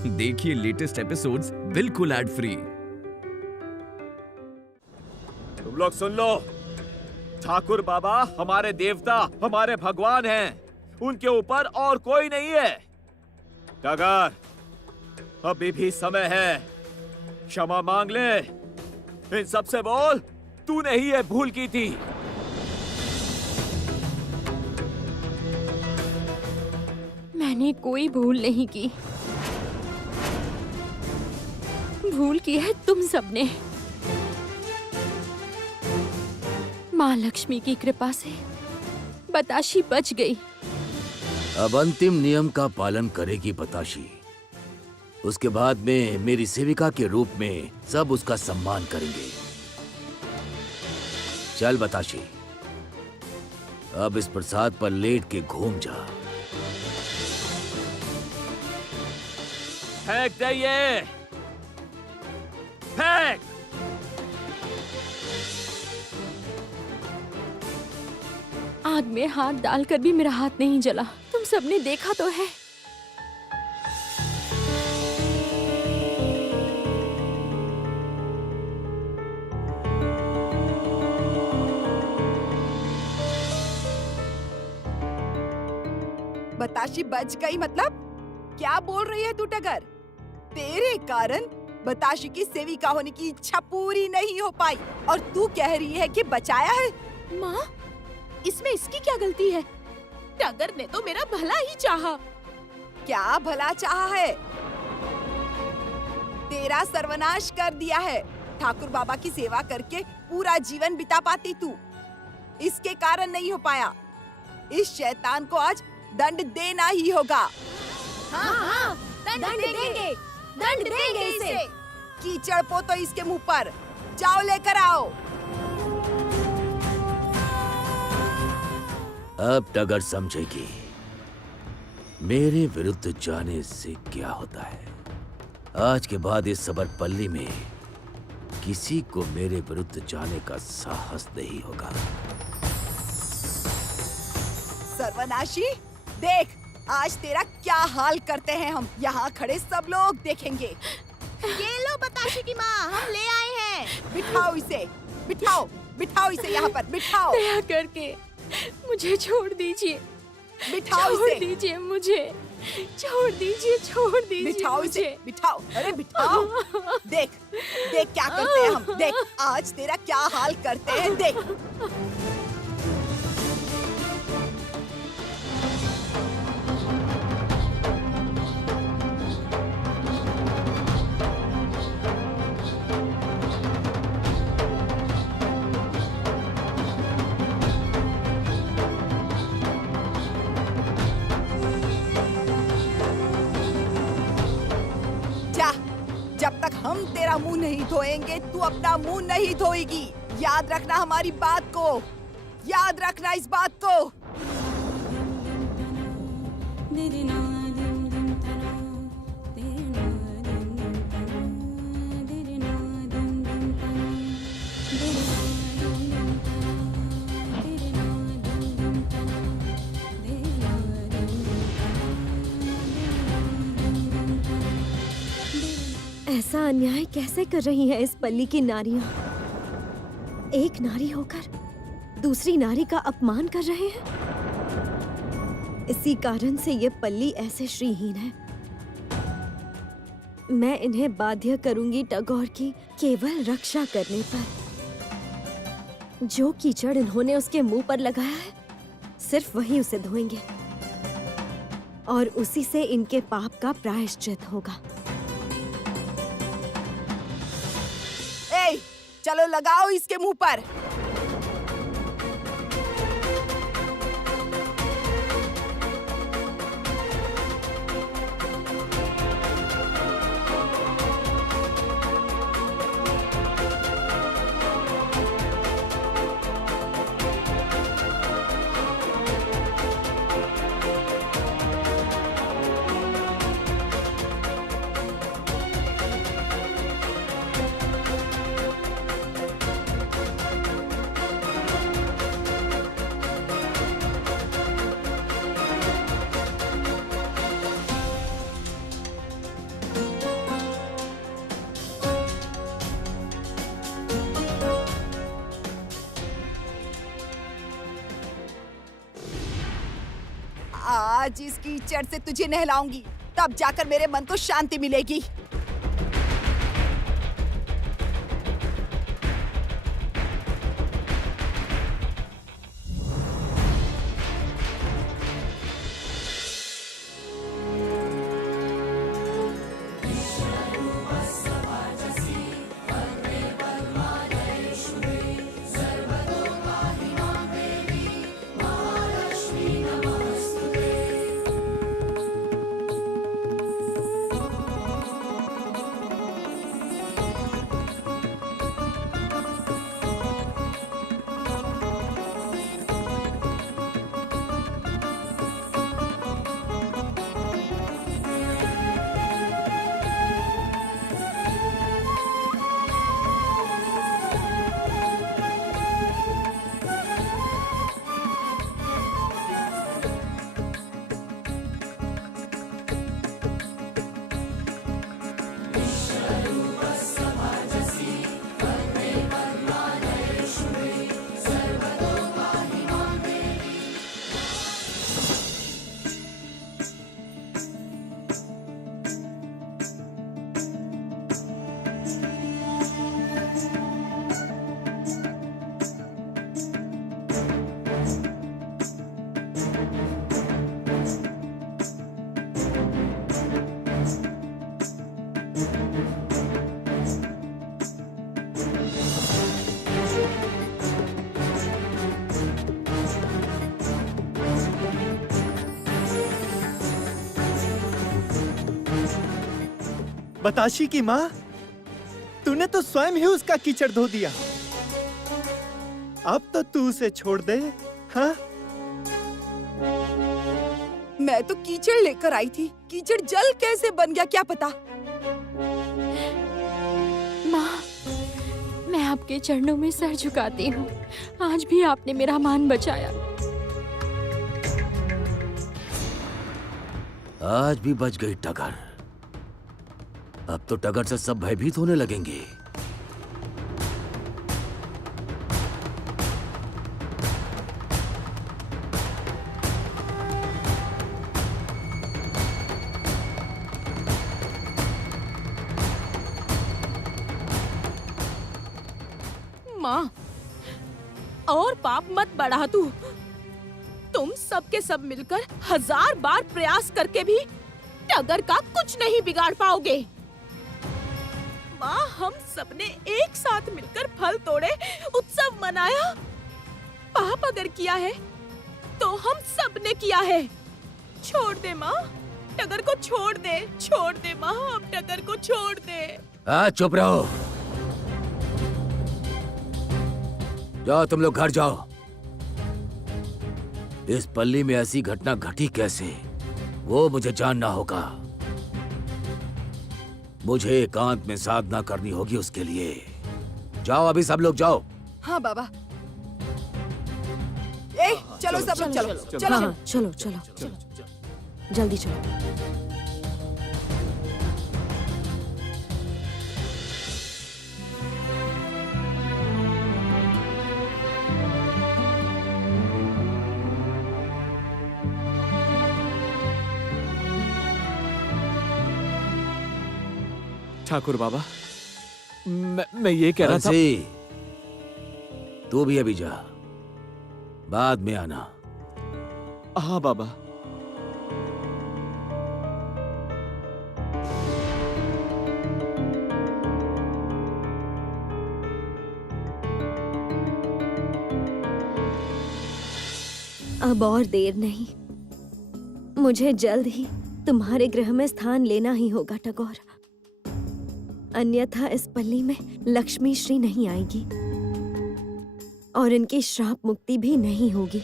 देखिए latest episodes बिल्कुल ad free. तुम लोग सुन लो, ठाकुर बाबा हमारे देवता, हमारे भगवान हैं। उनके ऊपर और कोई नहीं है। टगर, अभी भी समय है, क्षमा मांग ले। इन सबसे बोल, तूने ही ये भूल की थी। मैंने कोई भूल नहीं की। भूल की है तुम सबने। माँ लक्ष्मी की कृपा से बताशी बच गई। अब अंतिम नियम का पालन करेगी बताशी। उसके बाद में मेरी सेविका के रूप में सब उसका सम्मान करेंगे। चल बताशी, अब इस प्रसाद पर लेट के घूम जा। फेंक दे ये, फेंक। आग में हाथ डालकर भी मेरा हाथ नहीं जला। तुम सबने देखा तो है। बताशी बच गई मतलब? क्या बोल रही है तू टगर? तेरे कारण बताशी की सेविका होने की इच्छा पूरी नहीं हो पाई और तू कह रही है कि बचाया है। माँ, इसमें इसकी क्या गलती है? टगर ने तो मेरा भला ही चाहा। क्या भला चाहा है? तेरा सर्वनाश कर दिया है। ठाकुर बाबा की सेवा करके पूरा जीवन बिता पाती तू, इसके कारण नहीं हो पाया। इस शैतान को आज दंड देना ही होगा। हाँ, दंड देंगे, दंड देंगे इसे। कीचड़ पो तो इसके मुंह पर। जाओ लेकर आओ। अब टगर समझेगी मेरे विरुद्ध जाने से क्या होता है। आज के बाद इस सबरपल्ली में किसी को मेरे विरुद्ध जाने का साहस नहीं होगा। सर्वनाशी, देख आज तेरा क्या हाल करते हैं हम। यहाँ खड़े सब लोग देखेंगे। ये लो बताशी की माँ, हम ले आए हैं। बिठाओ इसे, बिठाओ, बिठाओ इसे यहाँ पर, बिठाओ। दया करके मुझे छोड़ दीजिए। बिठाओ छोड़ इसे, दीजिए मुझे। छोड़ दीजिए, छोड़ दीजिए बिठाओ इसे, मुझे। बिठाओ। अरे बिठाओ। देख, देख क्या करते हैं हम। देख आज तेरा क्या हाल करते हैं, देख। जब तक हम तेरा मुंह नहीं धोएंगे, तू अपना मुंह नहीं धोएगी। याद रखना हमारी बात को, याद रखना इस बात को। ऐसा अन्याय कैसे कर रही है इस पल्ली की नारियां? एक नारी होकर दूसरी नारी का अपमान कर रहे हैं। इसी कारण से ये पल्ली ऐसे श्रीहीन है। मैं इन्हें बाध्य करूंगी टगोर की केवल रक्षा करने पर। जो कीचड़ इन्होंने उसके मुंह पर लगाया है, सिर्फ वही उसे धोएंगे और उसी से इनके पाप का प्रायश्चित होगा। चलो लगाओ इसके मुंह पर। आज इस कीचड़ से तुझे नहलाऊंगी, तब जाकर मेरे मन को शांति मिलेगी। बताशी की माँ, तूने तो स्वयं ही उसका कीचड़ धो दिया। अब तो तू उसे छोड़ दे। हाँ? मैं तो कीचड़ लेकर आई थी, कीचड़ जल कैसे बन गया क्या पता। माँ, मैं आपके चरणों में सर झुकाती हूँ। आज भी आपने मेरा मान बचाया। आज भी बच गई टगर। अब तो टगर से सब भयभीत होने लगेंगे। माँ, और पाप मत बढ़ा तू। तुम सबके सब मिलकर 1000 बार प्रयास करके भी टगर का कुछ नहीं बिगाड़ पाओगे। माँ, हम सबने एक साथ मिलकर फल तोड़े, उत्सव मनाया। पाप अगर किया है तो हम सबने किया है। छोड़ दे माँ, टगर को छोड़ दे माँ, अब टगर को छोड़ दे। चुप रहो। जाओ, तुम लोग घर जाओ। इस पल्ली में ऐसी घटना घटी कैसे, वो मुझे जानना होगा। मुझे एकांत में साधना करनी होगी उसके लिए। जाओ, अभी सब लोग जाओ। हाँ बाबा। ए, चलो सब लोग चलो। हाँ, चलो चलो चलो, जल्दी चलो। ठाकुर बाबा, मैं ये कह रहा था। तू भी अभी जा, बाद में आना। हाँ बाबा। अब और देर नहीं, मुझे जल्द ही तुम्हारे गृह में स्थान लेना ही होगा टगोर। अन्यथा इस पल्ली में लक्ष्मी श्री नहीं आएगी और इनकी श्राप मुक्ति भी नहीं होगी।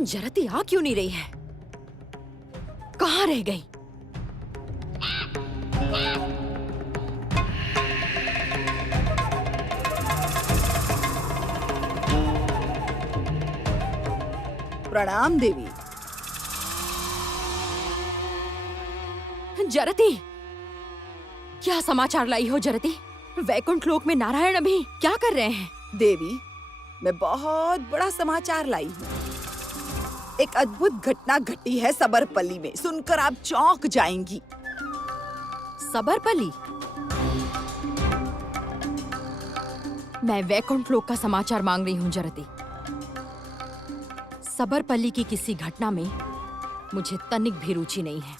जरती आ क्यों नहीं रही है? कहाँ रह गई? प्रणाम देवी। जरती, क्या समाचार लाई हो जरती? वैकुंठ लोक में नारायण अभी क्या कर रहे हैं? देवी, मैं बहुत बड़ा समाचार लाई हूँ। एक अद्भुत घटना घटी है सबरपल्ली में, सुनकर आप चौंक जाएंगी। सबरपल्ली? मैं वैकुंठ लोक का समाचार मांग रही हूँ जरती। सबरपल्ली की किसी घटना में मुझे तनिक भी रुचि नहीं है।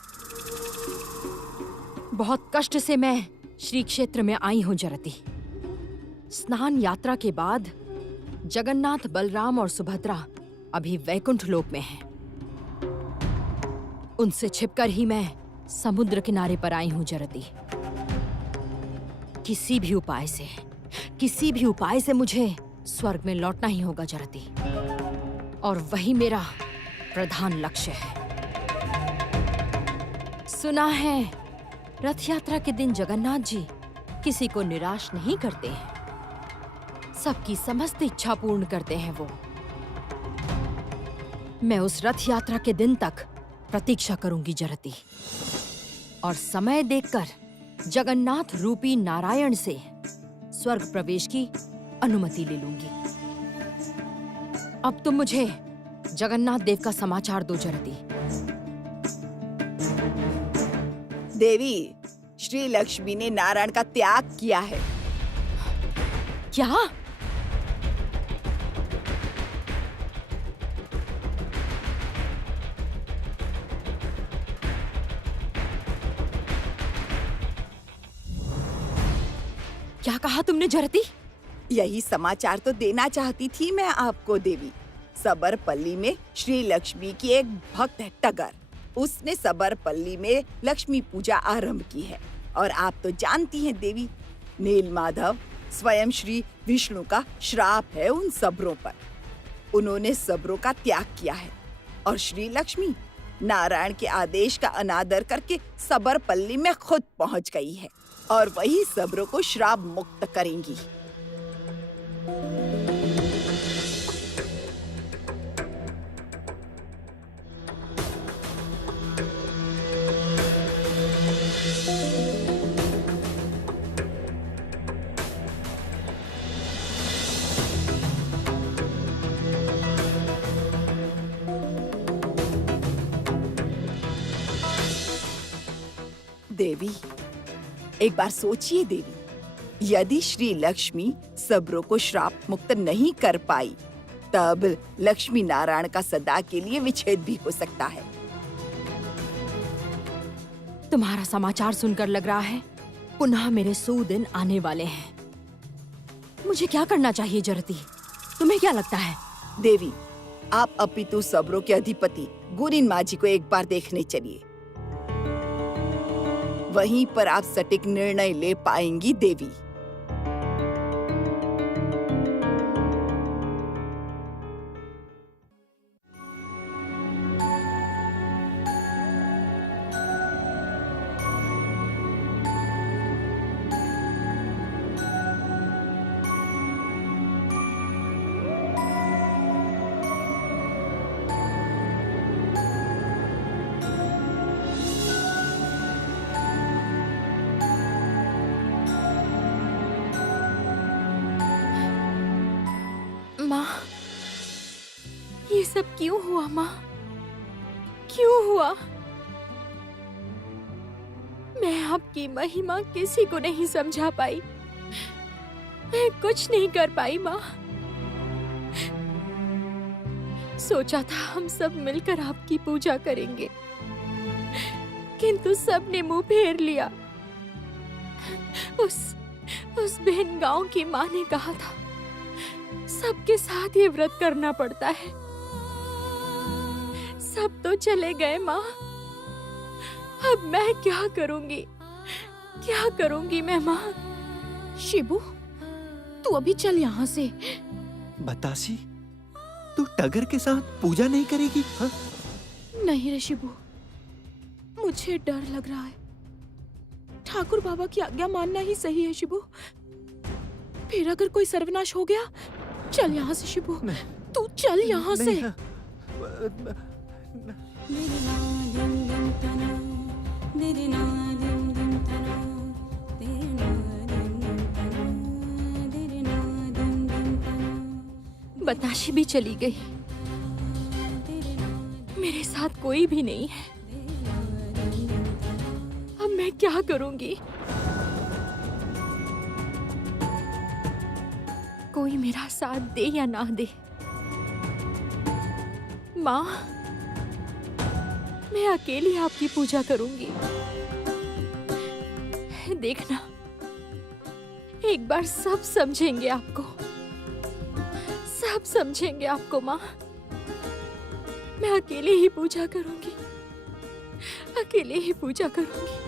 बहुत कष्ट से मैं श्री क्षेत्र में आई हूँ जरती। स्नान यात्रा के बाद जगन्नाथ, बलराम और सुभद्रा अभी वैकुंठ लोक में हैं। उनसे छिपकर ही मैं समुद्र किनारे पर आई हूँ जरती। किसी भी उपाय से मुझे स्वर्ग में लौटना ही होगा जरती, और वही मेरा प्रधान लक्ष्य है। सुना है रथ यात्रा के दिन जगन्नाथ जी किसी को निराश नहीं करते हैं, सबकी समस्त इच्छा पूर्ण करते हैं वो। मैं उस रथ यात्रा के दिन तक प्रतीक्षा करूंगी जरती, और समय देखकर जगन्नाथ रूपी नारायण से स्वर्ग प्रवेश की अनुमति ले लूंगी। अब तुम मुझे जगन्नाथ देव का समाचार दो जरती। देवी, श्री लक्ष्मी ने नारायण का त्याग किया है। क्या? क्या कहा तुमने जरती? यही समाचार तो देना चाहती थी मैं आपको देवी। सबरपल्ली में श्री लक्ष्मी की एक भक्त है टगर। उसने सबरपल्ली में लक्ष्मी पूजा आरंभ की है, और आप तो जानती हैं देवी, नीलमाधव स्वयं श्री विष्णु का श्राप है उन सबरों पर। उन्होंने सबरों का त्याग किया है, और श्री लक्ष्मी नारायण के आदेश का अनादर करके सबरपल्ली में खुद पहुंच गई है, और वही सबरों को श्राप मुक्त करेंगी। देवी, एक बार सोचिए देवी, यदि श्री लक्ष्मी सबरों को श्राप मुक्त नहीं कर पाई, तब लक्ष्मी नारायण का सदा के लिए विच्छेद भी हो सकता है। तुम्हारा समाचार सुनकर लग रहा है पुनः मेरे सुदिन आने वाले हैं। मुझे क्या करना चाहिए जरती? तुम्हें क्या लगता है? देवी, आप अपितु सबरों के अधिपति गुरिन माजी को एक बार देखने चलिए। वहीं पर आप सटीक निर्णय ले पाएंगी देवी। माँ, ये सब क्यों हुआ माँ? क्यों हुआ? मैं आपकी महिमा किसी को नहीं समझा पाई। मैं कुछ नहीं कर पाई माँ। सोचा था हम सब मिलकर आपकी पूजा करेंगे, किंतु सबने मुंह फेर लिया। उस बहन गांव की माँ ने कहा था सबके साथ ये व्रत करना पड़ता है। सब तो चले गए माँ। अब मैं क्या करूंगी? क्या करूंगी मैं माँ? शिबू, तू अभी चल यहाँ से। बतासी, तू टगर के साथ पूजा नहीं करेगी? हाँ? नहीं रे शिबू, मुझे डर लग रहा है। ठाकुर बाबा की आज्ञा मानना ही सही है शिबू। फिर अगर कोई सर्वनाश हो गया, चल यहाँ से शिबू। तू चल यहाँ से। बताशी भी चली गई, मेरे साथ कोई भी नहीं है। अब मैं क्या करूंगी? कोई मेरा साथ दे या ना दे। माँ, मैं अकेली आपकी पूजा करूंगी। देखना, एक बार सब समझेंगे आपको, सब समझेंगे आपको। माँ, मैं अकेले ही पूजा करूंगी, अकेले ही पूजा करूंगी।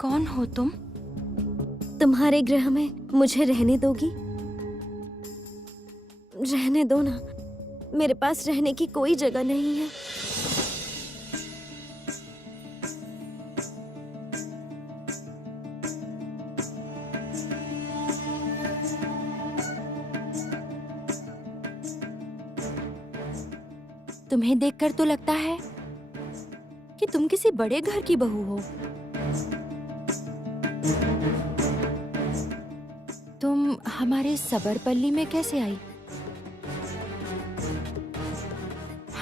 कौन हो तुम? तुम्हारे ग्रह में मुझे रहने दोगी? रहने दो ना, मेरे पास रहने की कोई जगह नहीं है। तुम्हें देखकर तो लगता है कि तुम किसी बड़े घर की बहू हो। तुम हमारे सबरपल्ली में कैसे आई?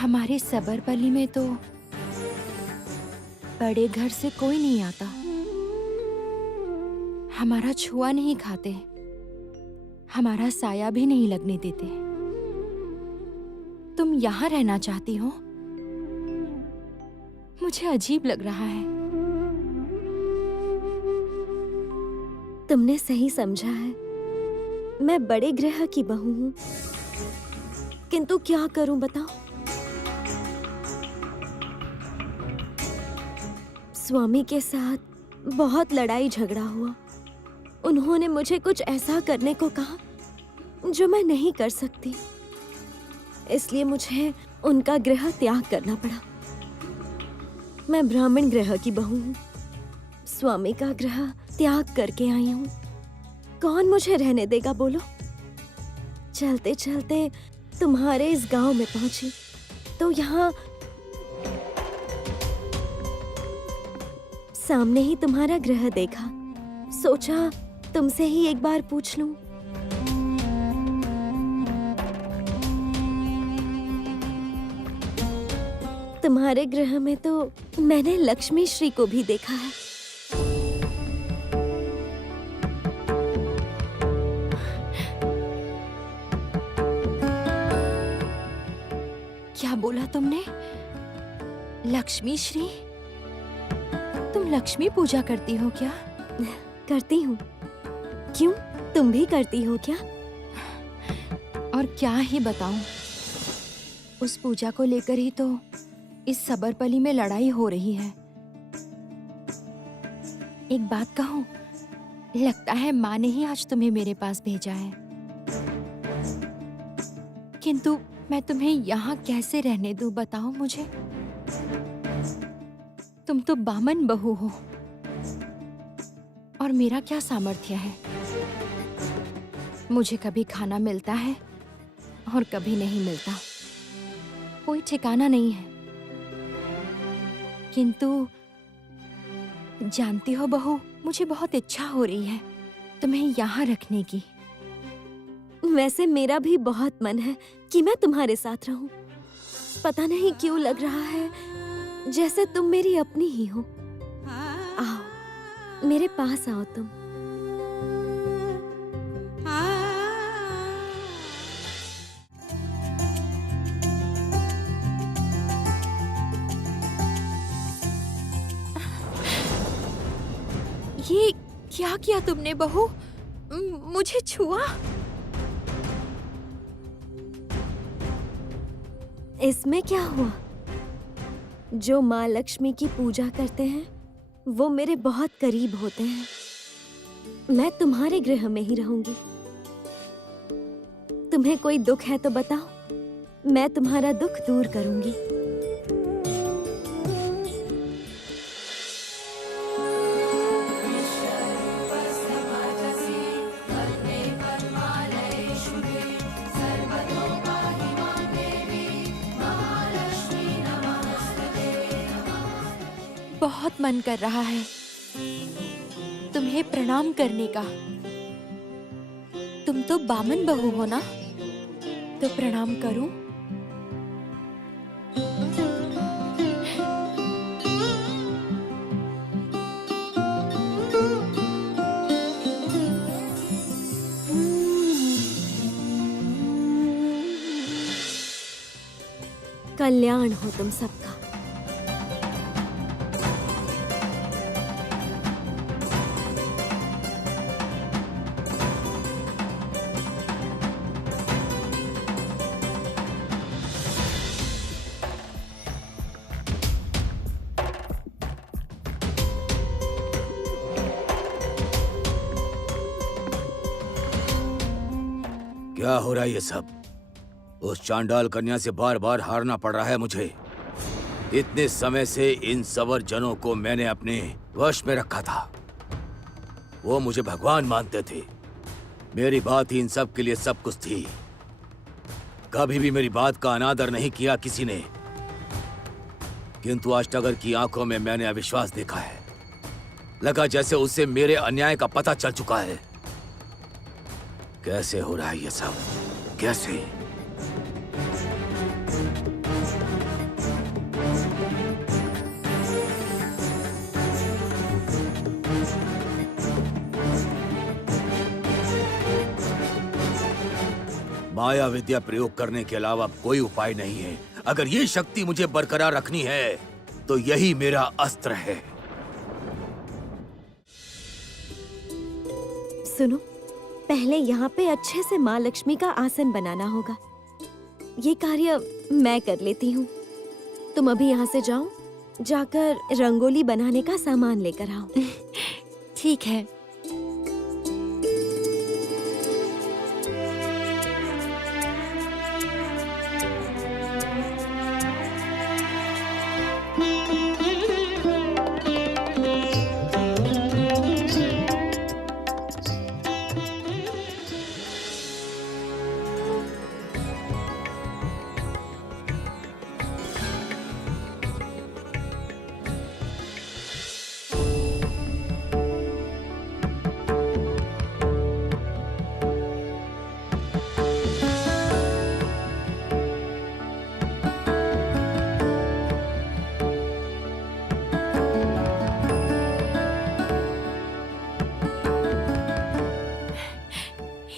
हमारे सबरपल्ली में तो बड़े घर से कोई नहीं आता। हमारा छुआ नहीं खाते, हमारा साया भी नहीं लगने देते। तुम यहाँ रहना चाहती हो? मुझे अजीब लग रहा है। तुमने सही समझा है, मैं बड़े ग्रह की बहू हूँ, किंतु क्या करूं बताओ? स्वामी के साथ बहुत लड़ाई झगड़ा हुआ। उन्होंने मुझे कुछ ऐसा करने को कहा जो मैं नहीं कर सकती, इसलिए मुझे उनका ग्रह त्याग करना पड़ा। मैं ब्राह्मण ग्रह की बहू हूँ, स्वामी का ग्रह त्याग करके आई हूँ। कौन मुझे रहने देगा बोलो? चलते चलते तुम्हारे इस गांव में पहुंची तो यहाँ सामने ही तुम्हारा ग्रह देखा। सोचा तुमसे ही एक बार पूछ लूं। तुम्हारे ग्रह में तो मैंने लक्ष्मी श्री को भी देखा है। क्या बोला तुमने? लक्ष्मी श्री? तुम लक्ष्मी पूजा करती हो क्या? करती हूँ। क्यों, तुम भी करती हो क्या? और क्या ही बताऊं, उस पूजा को लेकर ही तो इस सबरपली में लड़ाई हो रही है। एक बात कहूं, लगता है माँ ने ही आज तुम्हें मेरे पास भेजा है। किंतु मैं तुम्हें यहाँ कैसे रहने दूं, बताओ मुझे। तुम तो बामन बहू हो, और मेरा क्या सामर्थ्य है? मुझे कभी खाना मिलता है और कभी नहीं मिलता, कोई ठिकाना नहीं है। किंतु जानती हो बहू, मुझे बहुत इच्छा हो रही है तुम्हें यहाँ रखने की। वैसे मेरा भी बहुत मन है कि मैं तुम्हारे साथ रहूं, पता नहीं क्यों लग रहा है जैसे तुम मेरी अपनी ही हो। आओ, मेरे पास आओ तुम। ये क्या किया तुमने बहू? मुझे छुआ? इसमें क्या हुआ? जो माँ लक्ष्मी की पूजा करते हैं वो मेरे बहुत करीब होते हैं। मैं तुम्हारे गृह में ही रहूंगी। तुम्हें कोई दुख है तो बताओ, मैं तुम्हारा दुख दूर करूंगी। बहुत मन कर रहा है तुम्हें प्रणाम करने का। तुम तो बामन बहू हो ना, तो प्रणाम करूं? कल्याण हो तुम सबका। क्या हो रहा है ये सब? उस चांडाल कन्या से बार बार हारना पड़ रहा है मुझे। इतने समय से इन सवर जनों को मैंने अपने वश में रखा था। वो मुझे भगवान मानते थे। मेरी बात ही इन सब के लिए सब कुछ थी। कभी भी मेरी बात का अनादर नहीं किया किसी ने। किंतु आज टगर की आंखों में मैंने अविश्वास देखा है। लगा जैसे उसे मेरे अन्याय का पता चल चुका है। कैसे हो रहा है ये सब? कैसे? माया विद्या प्रयोग करने के अलावा कोई उपाय नहीं है। अगर ये शक्ति मुझे बरकरार रखनी है तो यही मेरा अस्त्र है। सुनो, पहले यहाँ पे अच्छे से माँ लक्ष्मी का आसन बनाना होगा। ये कार्य मैं कर लेती हूँ। तुम अभी यहाँ से जाओ, जाकर रंगोली बनाने का सामान लेकर आओ। ठीक है।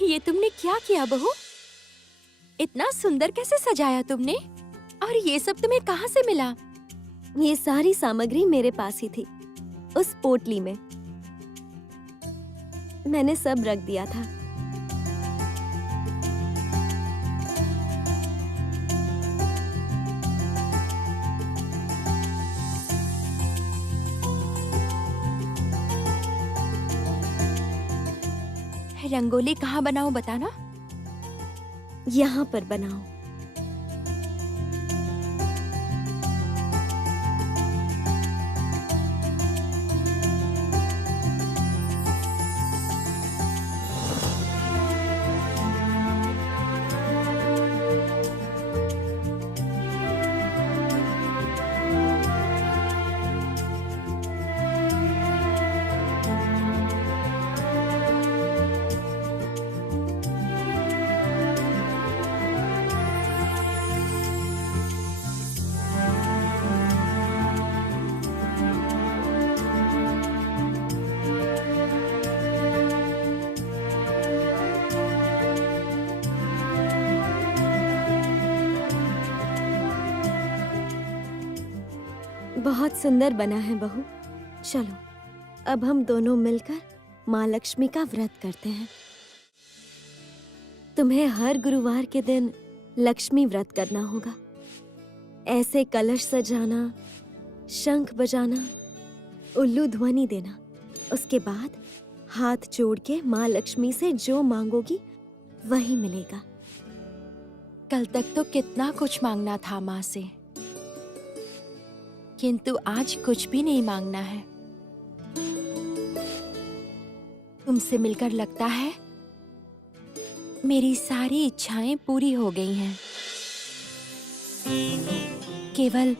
ये तुमने क्या किया बहू? इतना सुंदर कैसे सजाया तुमने? और ये सब तुम्हें कहाँ से मिला? ये सारी सामग्री मेरे पास ही थी, उस पोटली में। मैंने सब रख दिया था। रंगोली कहाँ बनाऊं बताना? यहाँ पर बनाओ। बहुत सुंदर बना है बहू। चलो अब हम दोनों मिलकर माँ लक्ष्मी का व्रत करते हैं। तुम्हें हर गुरुवार के दिन लक्ष्मी व्रत करना होगा। ऐसे कलश सजाना, शंख बजाना, उल्लू ध्वनि देना। उसके बाद हाथ जोड़ के माँ लक्ष्मी से जो मांगोगी वही मिलेगा। कल तक तो कितना कुछ मांगना था माँ से, किंतु आज कुछ भी नहीं मांगना है। तुमसे मिलकर लगता है मेरी सारी इच्छाएं पूरी हो गई हैं। केवल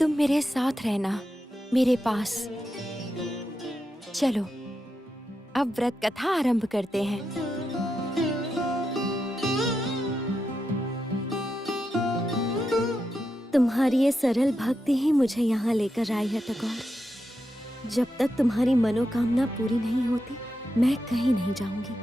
तुम मेरे साथ रहना, मेरे पास। चलो अब व्रत कथा आरंभ करते हैं। तुम्हारी ये सरल भक्ति ही मुझे यहाँ लेकर आई है टगोर। जब तक तुम्हारी मनोकामना पूरी नहीं होती मैं कहीं नहीं जाऊंगी।